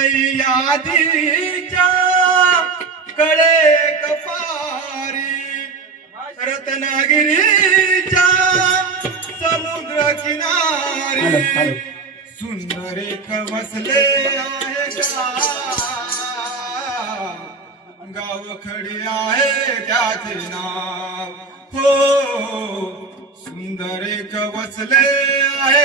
सह्याद्रीच्या कळे कपारी रत्नागिरीच्या समुद्र किनारी. सुंदर एक वसले आहे गाव गाव खडी आहे त्याचे नाव. हो सुंदर एक वसले आहे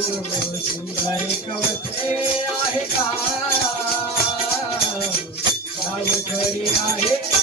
सुंदर आहे का? आहे